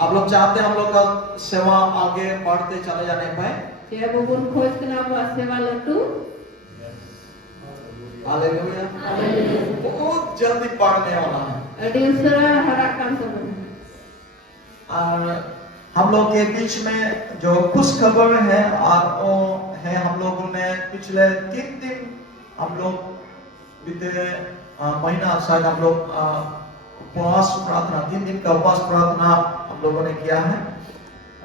आप लोग चाहते हैं हम लोग का सेवा आगे बढ़ते चले जाने पाए? Dia bubun khoj kena buat sewa latu. Hallelujah. बहुत जल्दी बढ़ने वाला है। Dia usara harapan semua. और हम लोग के बीच में जो खुश खबर है और वो है हम लोगों ने पिछले 3 दिन हम लोग बीते महीना शायद हम लोग उपवास प्रार्थना 3 दिन का उपवास प्रार्थना हम लोगों ने किया है।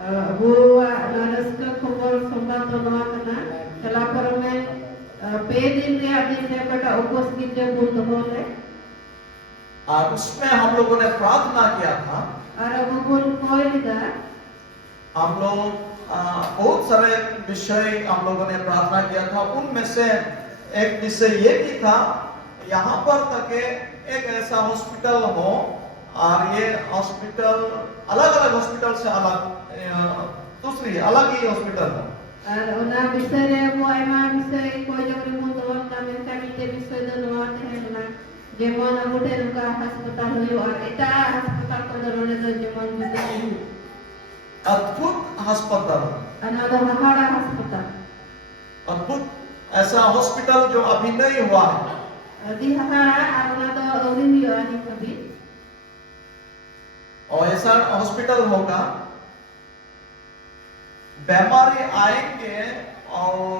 Buat naskah khobor sobat doa kena. Selapar में 2 दिन dia pada उपवास kita pun boleh. और उसमें हम लोगों ने प्रार्थना किया था। Ada bubun koi kita. हम लोग बहुत सारे विषय हम लोगों ने प्रार्थना किया था। उनमें से एक विषय ये भी था यहाँ पर तक एक ऐसा हॉस्पिटल हो और ये हॉस्पिटल अलग-अलग हॉस्पिटल से अलग दूसरी अलग ही हॉस्पिटल हो। Una bisa dia buat emang bisa kau jangan mundur kami kita bisa doa tehna. Jemon abu tehna hospital huyu और इटा hospital को दरोने तो जमन बुते अद्भुत अस्पताल, another Mahara hospital. अद्भुत ऐसा हॉस्पिटल जो अभी नहीं हुआ है। Di Mahara another Olivia ni kabi. और ऐसा हॉस्पिटल होगा बीमारी आएंगे और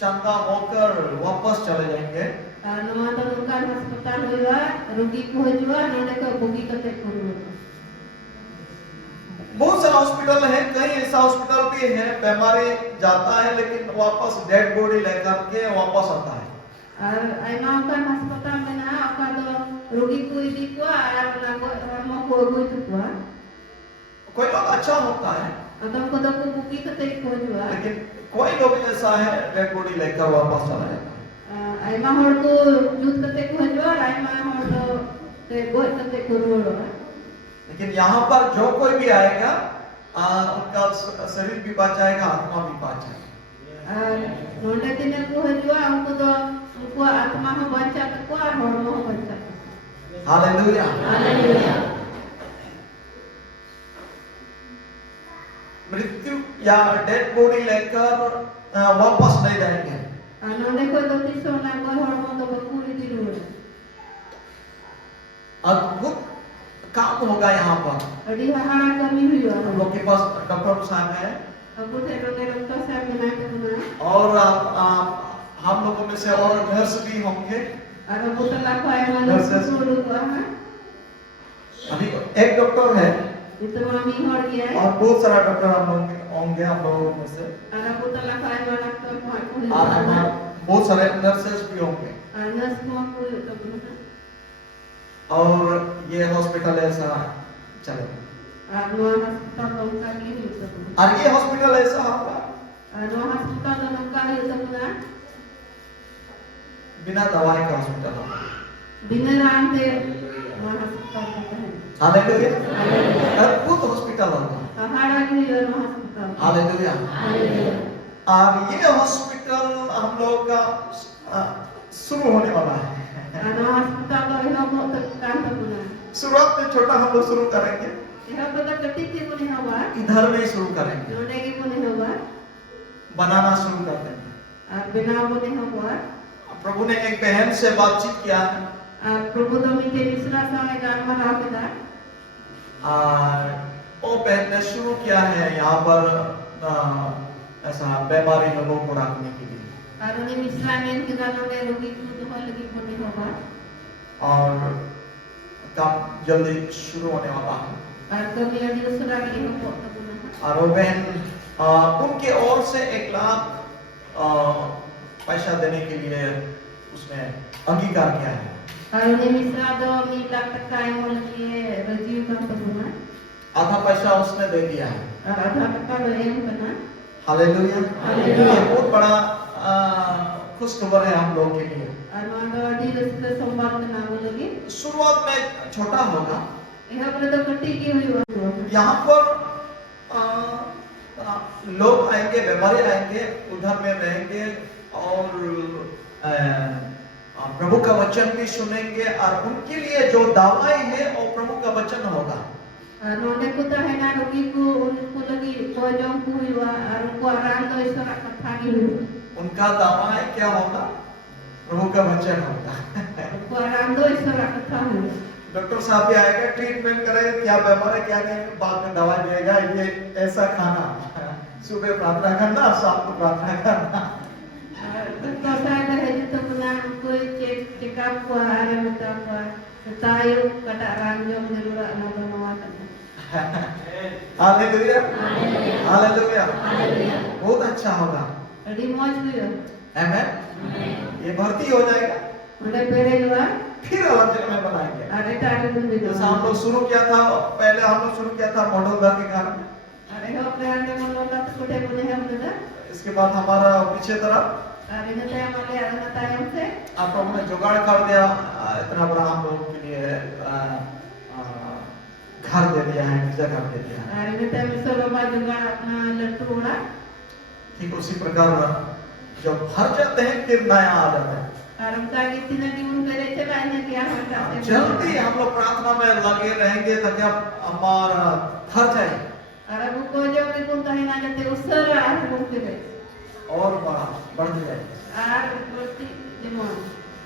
चंगा होकर वापस चले जाएंगे। Nama tu bukan hospital huyu, rugi ko huyu, nonde ko bugi kate kuru. बहुत सारा हॉस्पिटल है, कहीं ऐसा हॉस्पिटल भी है बीमारी जाता है लेकिन वापस डेड बॉडी लेकर के वापस आता है। Aima kan hospital mena kalau rugi ko idi ko ara na ko ko itu ko. कोई लोग अच्छा होता है Adam ko ko bugi kate ko huyu. लेकिन कोई लोग ऐसा है डेड बॉडी लेकर वापस चला जाता है। Aima hor ko jut kate ko huyu, aima hor to te go kate ko ro. लेकिन यहाँ पर जो कोई भी आएगा उनका शरीर भी बच जाएगा, आत्मा भी बच जाएगा। Nonde tina ko huyu, उनको आत्मा हो बच्चा को और हॉर्मोन हो बच्चा। हालेलुया। हालेलुया। मृत्यु या डेड बॉडी लेकर वापस नहीं जाएंगे। नोंदे कोई दोती सोना कोई हॉर्मोन तो पूरी दी रूल। अद्भुत काम होगा यहाँ पर। अड़ी हारा कमी हुई है। हम लोग के पास डॉक्टर साहब है। अब उसे डॉक्टर साहब ने कहा। और हम लोगों में से और नर्स भी होंगे। अगर बुतला को आए वाला शुरू हुआ है। अभी एक डॉक्टर है। इतना मी हो गया है। और बहुत सारा डॉक्टर हम लोग होंगे हम लोगों में से। अगर बुतला को आए वाला डॉक्टर को। और बहुत सारे नर्सेस भी होंगे। नर्स को कोई तो और ये हॉस्पिटल ऐसा चलेगा। और ये हॉस्पिटल ऐसा होगा। बिना दवाई का हॉस्पिटल होगा। बिना राम के हालेलुया। अद्भुत हॉस्पिटल होगा। हालेलुया। और ये हॉस्पिटल हम लोग का शुरू होने वाला है। शुरुआत में छोटा हम लोग शुरू करेंगे। इधर में शुरू करेंगे। बनाना शुरू कर देंगे। प्रभु ने एक बहन से बातचीत किया है। प्रभु तो मुझे दूसरा समय गान में रहा था। वो बहन ने शुरू किया है यहाँ पर ऐसा बीमारी लोगों को रखने के लिए। और काम जल्दी शुरू होने वाला है। और वो बहन उनके ओर से 1 लाख पैसा देने के लिए उसने अंगीकार किया है। आधा पैसा उसने दे दिया है। हालेलुया। ये बहुत बड़ा खुश खबर है हम लोग के लिए। शुरुआत में छोटा होगा। यहाँ पर लोग आएंगे, बीमारी आएंगे, उधर में रहेंगे और प्रभु का वचन भी सुनेंगे और उनके लिए जो दवाई है वो प्रभु का वचन होगा। Nonde ko tahanan rugi ko unku lagi pojong ku huwa arku arang do isora kathani hu. उनका दावा है क्या होगा? प्रभु का वचन होगा। Arku arang do isora kathahu. Doctor साहब भी आएगा, ट्रीटमेंट करेगा, क्या बीमार है क्या नहीं, बाद में दवा देगा, ये ऐसा खाना, सुबह प्रार्थना करना, शाम को प्रार्थना करना। Kalau saya dah itu pernah aku check up ku ada minta apa tayo kata ranjong di luar nama nawatan. Hallelujah, hallelujah, बहुत अच्छा होगा। Jadi mau juga. आमेन। ये भर्ती हो जाएगा, Udah beri luar. फिर अलग जगह में बनाएंगे। Ada tak ada pun जैसा हम लोग शुरू किया था, पहले हम लोग शुरू किया था मॉडल घर के घर में। Ada yang peran yang menolak sekolah punya yang benar. इसके बाद हमारा पीछे तरफ Ada yang saya malah ada tayang se. आप लोगों ने जुगाड़ कर दिया, इतना बड़ा हम लोगों के लिए घर दे दिया है, जगह दे दिया है। Ada yang saya bisa bawa juga अपना लट्टू उड़ा. ठीक उसी प्रकार जब भर जाते हैं फिर नया आ जाता है। Orang tadi tidak diungkap celahnya dia macam. जल्दी हम लोग प्रार्थना में लगे रहेंगे ताकि हमारा भर जाए Ada buku jauh di pun tahin aja te usara ada buku deh. और बढ़ जाए। Ada berarti demon.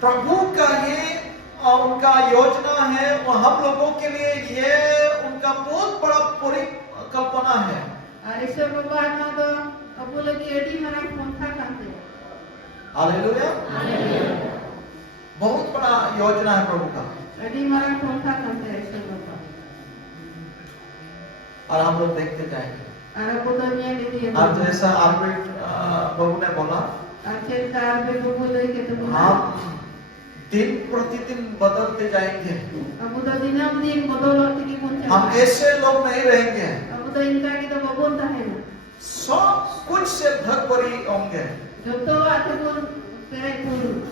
प्रभु का ये उनका योजना है, वो हम लोगों के लिए ये उनका बहुत बड़ा परिकल्पना है। Ada sebab apa tu? Aku lagi edi mana pun tak kantor. Hallelujah, बहुत बड़ा योजना है प्रभु का। Edi mana pun tak kantor sebab apa? और हम लोग देखते जाएंगे। Ada bodohnya di dia. आज जैसा आर्बिट बाबू ने बोला, Aceh tak berbuku lagi kita pun. हम दिन प्रतिदिन बदलते जाएंगे। Aku dah dinam din bodoh lagi pun. हम ऐसे लोग नहीं रहेंगे, Aku dah inka kita babon tahin. सब कुछ से भरपूरी होंगे। Joto aku pun perai pun.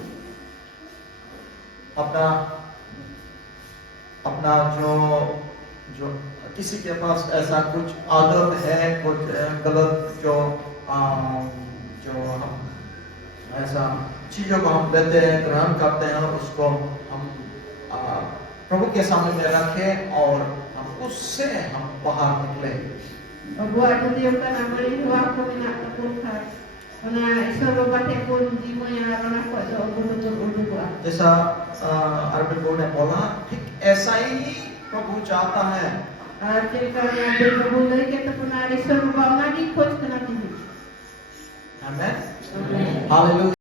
अपना जो किसी के पास ऐसा कुछ आदत है, कुछ गलत जो हम ऐसा चीजों को हम लेते हैं, ग्रहण करते हैं, उसको हम प्रभु के सामने में रखें और हम उससे हम बाहर निकले। Buat tu dia kan ambil dua aku minat pun kan. Karena isu bapak pun jiwa yang orang aku ada urut buat. जैसा अरविंद भाई ने बोला, ठीक ऐसा ही प्रभु चाहता है। Aceh kalau ambil babon lagi kita pun ada isu bapak lagi coach kena tinggi. आमेन, hallelujah.